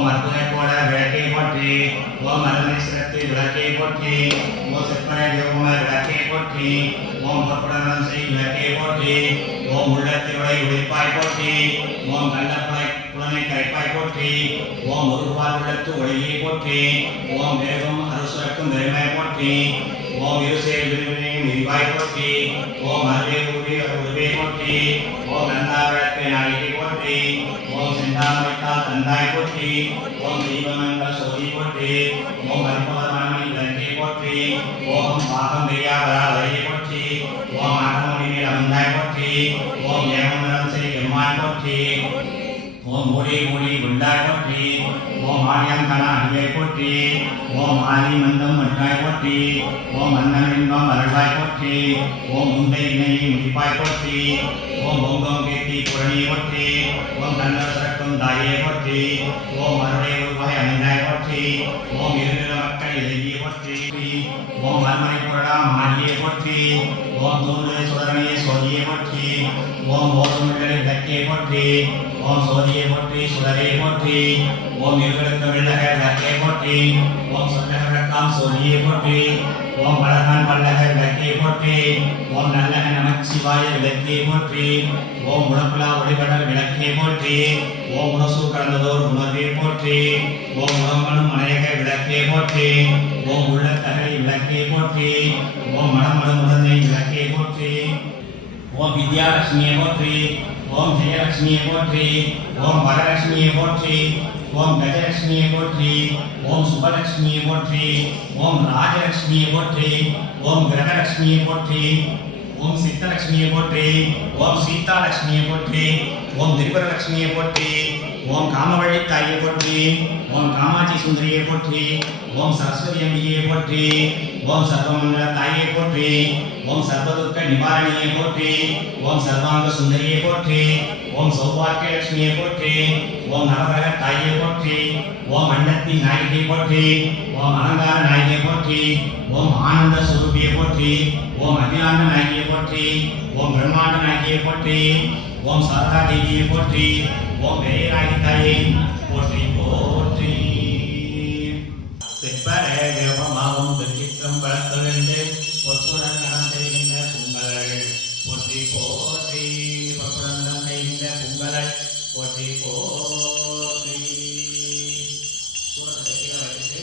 ஓம் அற்புதை போல விளக்கை போற்றி ஓம் அருமை விளக்கை போற்றி ஓ சிற்பனை வியோம விளக்கை போற்றி ஓம் பொற்புடனம் செய் விளக்கை போற்றி ஓம் உள்ளத்தினுடைய உழைப்பாய் போற்றி ஓம் கள்ளப்புலை புலனை கரைப்பாய் போற்றி ஓம் ஒருபால் உள்ளத்து ஒளியை போற்றி ஓம் வேகம் அருசுரக்கும் பெருமை போற்றி ஓம் இருசேர் விரிவினையும் விரிவாய் போற்றி ஓம் அருவே உருவே உருவே போற்றி ஓம் நந்தாவிளக்கு நாளிகை போற்றி ஓம் செந்தாமரைத்தால் தந்தாய் போற்றி ஓம் தீபமங்கள் சோதி போற்றி ஓம் அற்புதமான விளக்கை போற்றி ஓம் பாகம் பெரியாவரா வரையை போற்றி ஓம் அகமொழி மேல் அமர்ந்தாய் போற்றி ஓம் ஏமந்தரம் செய் எம்மான் போற்றி ஓம் மூடி மூடி உண்டாய் போற்றி ஓம் ஆரியம் கன அடியை போற்றி ஓம் ஆதி மந்தம் மட்டாய் போற்றி ஓம் அன்னம் இன்பம் அருள்வாய் போற்றி ஓம் முந்தை இணையை முடிப்பாய் போற்றி ஓம் ஓங்கம் கேட்டி புரணி போற்றி ஓம் கண்ணர் சரக்கும் தாயே போற்றி. ஓம் அருளை உருவாய் அமைந்தாய் போற்றி. ஓம் இருநில மக்கள் எழுதிய போற்றி. ஓம் அருமனை புரடா மாரியை போற்றி. ஓம் தூண்டு சுடரணியை சோதியை போற்றி. ஓம் ஓதுமிழலை விளக்கியை போற்றி. ஓம் சோதியை போற்றி சுடரை போற்றி. ஓம் இருகளுக்கு வில்லக விளக்கை போற்றி. ஓம் சொல்லக விளக்காம் சொல்லியே போற்றி ஓம் பலகான் பல்லக விளக்கே போற்றி ஓம் நல்லக நமச்சிவாய விளக்கே போற்றி ஓம் உடம்புலா ஒளிபடல் விளக்கே போற்றி ஓம் உணசு கடந்ததோர் உணர்வே போற்றி ஓம் உடம்பனும் மலையக விளக்கே போற்றி ஓம் உள்ளத்தகை விளக்கே போற்றி ஓம் மனமடும் உடனே விளக்கே போற்றி ஓம் வித்யாலட்சுமியை போற்றி ஓம் ஜெயலட்சுமியை போற்றி ஓம் வரலட்சுமியை போற்றி ஓம் கஜலட்சுமியை போற்றி ஓம் சுபலட்சுமியை போற்றி ஓம் ராஜலட்சுமியை போற்றி ஓம் கிரகலட்சுமியை போற்றி ஓம் சித்தலட்சுமியை போற்றி ஓம் சீதாலட்சுமியை போற்றி ஓம் திரிபுரலட்சுமியை போற்றி ஓம் காமவழி தாயை போற்றி ஓம் காமாட்சி சுந்தரியை போற்றி ஓம் சரஸ்வதி அம்பிகையை போற்றி ஓம் சர்வமங்கல தாயை போற்றி ஓம் சர்வதுக்க நிவாரணியை போற்றி ஓம் சர்வாங்க சுந்தரியை போற்றி ஓம் சௌபாக்கிய லட்சுமியை போற்றி ஓம் நவகிரக தாயை போற்றி ஓம் அன்னத்தின் நாயகியை போற்றி ஓம் அலங்கார நாயகியை போற்றி ஓம் ஆனந்த சுரூபியை போற்றி ஓம் அகிலாண்ட நாயகியை போற்றி ஓம் பிரம்மாண்ட நாயகியை போற்றி ஓம் சாரதா தேவியை போற்றி ஓம் பெரியராகி தாயை போற்றி போற்றி. செப்பரே தேவமாவும் திருச்சிற்றம் வளர்த்தொழிந்து பொற்புடன் நடம் செய்கின்ற பொங்கல் போற்றி போற்றி பொற்புடன் நடம் செய்கின்ற பொங்கல் போற்றி போற்றி சூரத்தை கீழே வச்சுட்டு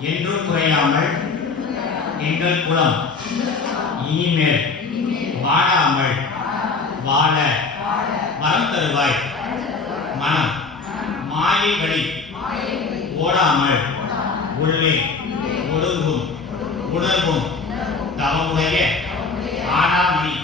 என்றும் குறையாமல் எங்கள் குளம் இனிமேல் வாடாமல் வாழ வரம் தருவாய். மனம் மாயைகளை ஓடாமல் உள்ளே ஒழுங்கும் உணர்வும் தவமுடைய ஆனாமணி